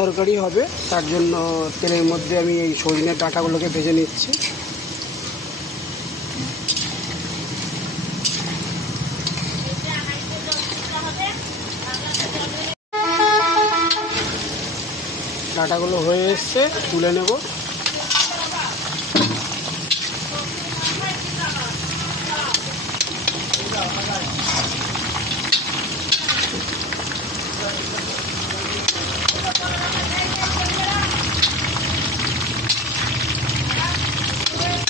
তরকারি হবে, তার জন্য তেলের মধ্যে আমি এই সজনের ডাঁটাগুলোকে ভেজে নিচ্ছি। ডাঁটাগুলো হয়ে এসছে, তুলে নেব।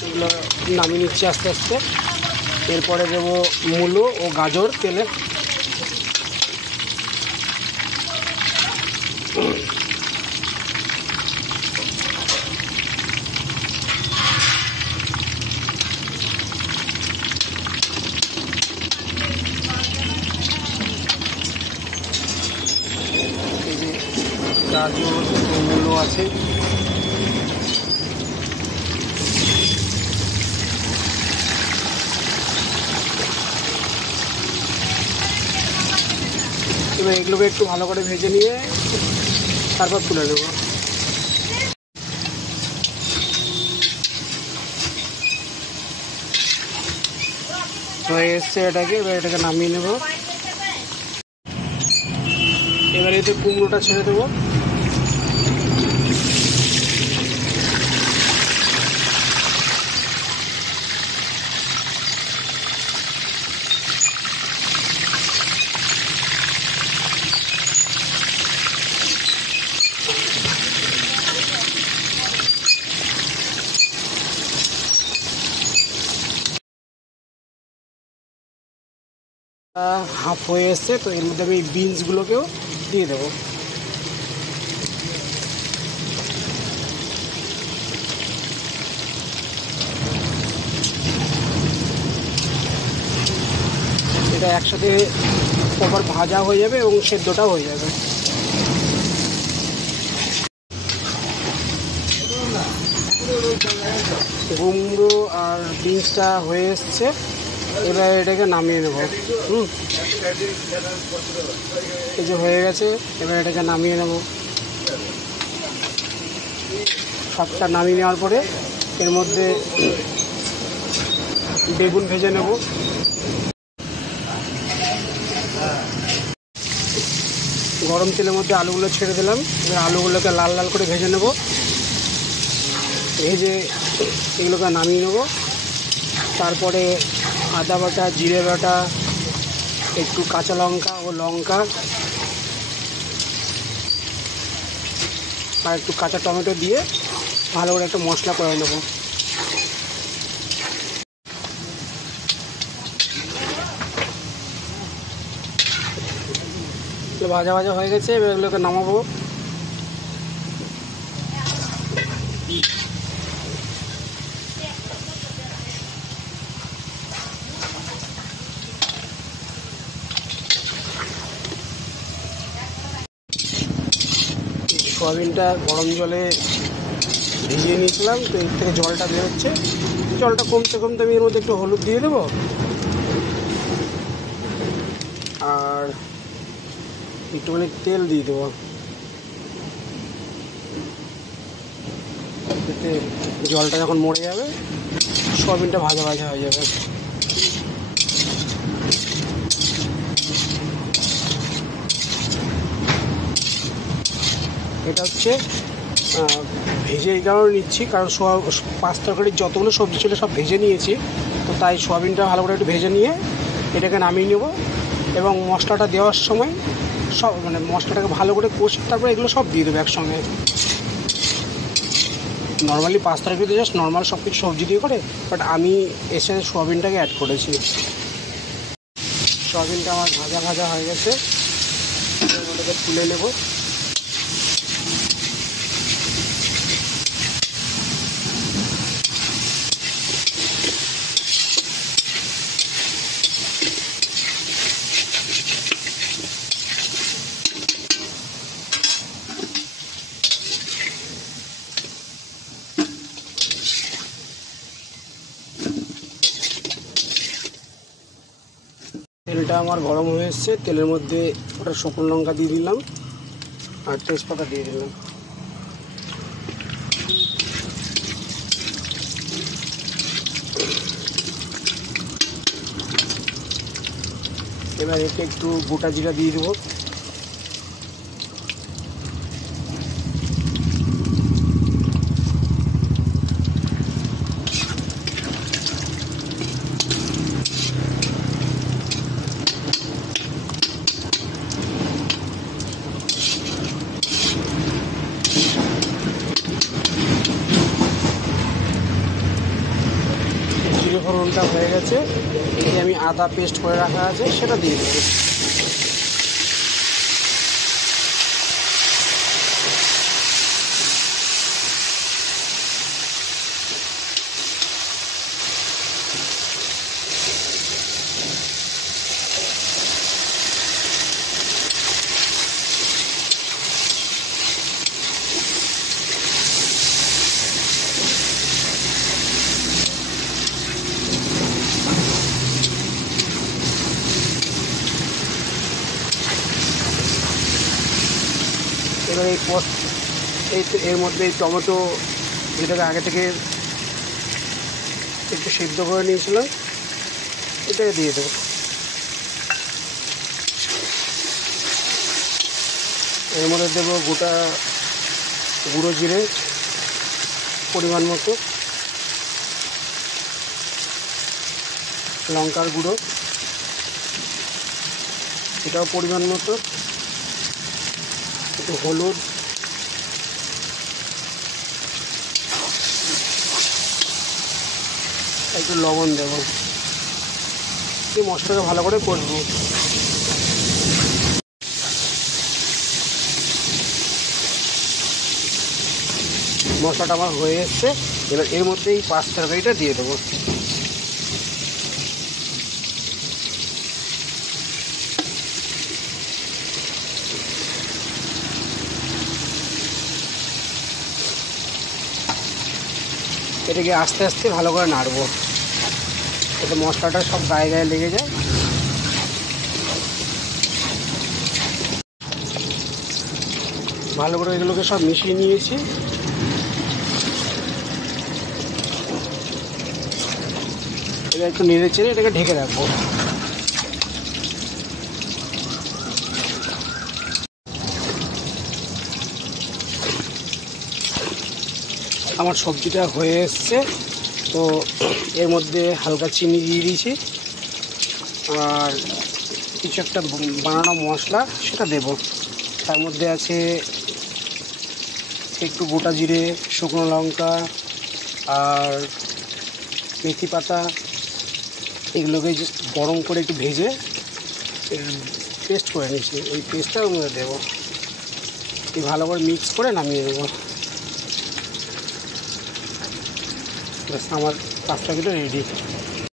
এগুলো নামিয়ে নিচ্ছি আস্তে আস্তে। এরপরে দেবো মূলো ও গাজর তেলে। এই যে গাজর ও মূলো আছে, এবার এগুলোকে একটু ভালো করে ভেজে নিয়ে তারপর তুলে দেবো। হয়ে এসছে এটাকে, এবার এটাকে নামিয়ে নেব। এবার এতে কুমড়োটা ছেড়ে দেবো। হাফ হয়ে এসছে, তো এর মধ্যে আমি এই বিনসগুলোকেও দিয়ে দেবো। এটা একসাথে প্রপার ভাজা হয়ে যাবে এবং সেদ্ধটাও হয়ে যাবে। কুমড়ো আর বিনসটা হয়ে এসছে, এবার এটাকে নামিয়ে নেব। এই যে হয়ে গেছে, এবার এটাকে নামিয়ে নেব। সবটা নামিয়ে নেওয়ার পরে এর মধ্যে বেগুন ভেজে নেব। গরম তেলের মধ্যে আলুগুলো ছেড়ে দিলাম, এবার আলুগুলোকে লাল লাল করে ভেজে নেব। ভেজে এগুলোকে নামিয়ে নেব। তারপরে আদা বাটা, জিরে বাটা, একটু কাঁচা লঙ্কা ও লঙ্কা আর একটু কাঁচা টমেটো দিয়ে ভালো করে একটা মশলা করে নেব। ভাজা ভাজা হয়ে গেছে, এবার এগুলোকে নামাবো। সোয়াবিনটা গরম জলে ভিজিয়ে নিয়েছিলাম, তো এর থেকে জলটা বেরোচ্ছে। জলটা কমতে কমতে আমি এর মধ্যে একটু হলুদ দিয়ে দেবো আর একটুখানি তেল দিয়ে দেবো। এতে জলটা যখন মরে যাবে সোয়াবিনটা ভাজা ভাজা হয়ে যাবে। এটা হচ্ছে ভেজে এই কারণে নিচ্ছি, কারণ পাঁচ তরকারির যতগুলো সবজি ছিল সব ভেজে নিয়েছি, তো তাই সোয়াবিনটা ভালো করে একটু ভেজে নিয়ে এটাকে নামিয়ে নেব। এবং মশলাটা দেওয়ার সময় সব মশলাটাকে ভালো করে কষে তারপরে এগুলো সব দিয়ে দেবো একসঙ্গে। নর্মালি পাঁচ তরকারিতে জাস্ট নর্মাল সব কিছু সবজি দিয়ে করে, বাট আমি এর সাথে সোয়াবিনটাকে অ্যাড করেছি। সোয়াবিনটা আমার ভাজা ভাজা হয়ে গেছে, ওটাকে তুলে নেব। তেলটা আমার গরম হয়ে এসছে, তেলের মধ্যে ওটা শুকনো লঙ্কা দিয়ে দিলাম আর তেজপাতা দিয়ে দিলাম। এবার এতে একটু গোটা জিরা দিয়ে দেবো। জিরে ফোড়নটা হয়ে গেছে, এই আমি আদা পেস্ট করে রাখা আছে সেটা দিয়ে দেবো। এবার এর মধ্যে এই টমেটো যেটাকে আগে থেকে একটু সিদ্ধ করে নিয়েছিলাম এটাকে দিয়ে দেবো। এর মধ্যে দেবো গোটা গুঁড়ো জিরে পরিমাণ মতো, লঙ্কার গুঁড়ো এটাও পরিমাণ মতো, একটু হলুদ, একটু লবণ দেব। এই মশলাটা ভালো করে কষবো। মশলাটা আমার হয়ে এসছে, এবার এর মধ্যে এই পাঁচ তরকারিটা দিয়ে দেবো। এটাকে আস্তে আস্তে ভালো করে নাড়বো, এতে মশলাটা সব গায়ে গায়ে লেগে যায়। ভালো করে এগুলোকে সব মিশিয়ে নিয়েছি। এটা একটু নেড়ে চেড়ে এটাকে ঢেকে রাখবো। আমার সবজিটা হয়ে এসছে, তো এর মধ্যে হালকা চিনি দিয়ে দিয়েছি আর কিছু একটা বানানো মশলা সেটা দেব। তার মধ্যে আছে একটু গোটা জিরে, শুকনো লঙ্কা আর মেথি পাতা, এগুলোকে গরম করে একটু ভেজে পেস্ট করে নিয়েছি, এই পেস্টটা ওর মধ্যে দেবো। এই ভালো করে মিক্স করে নামিয়ে দেবো। আমার পাস্তা কিন্তু রেডি।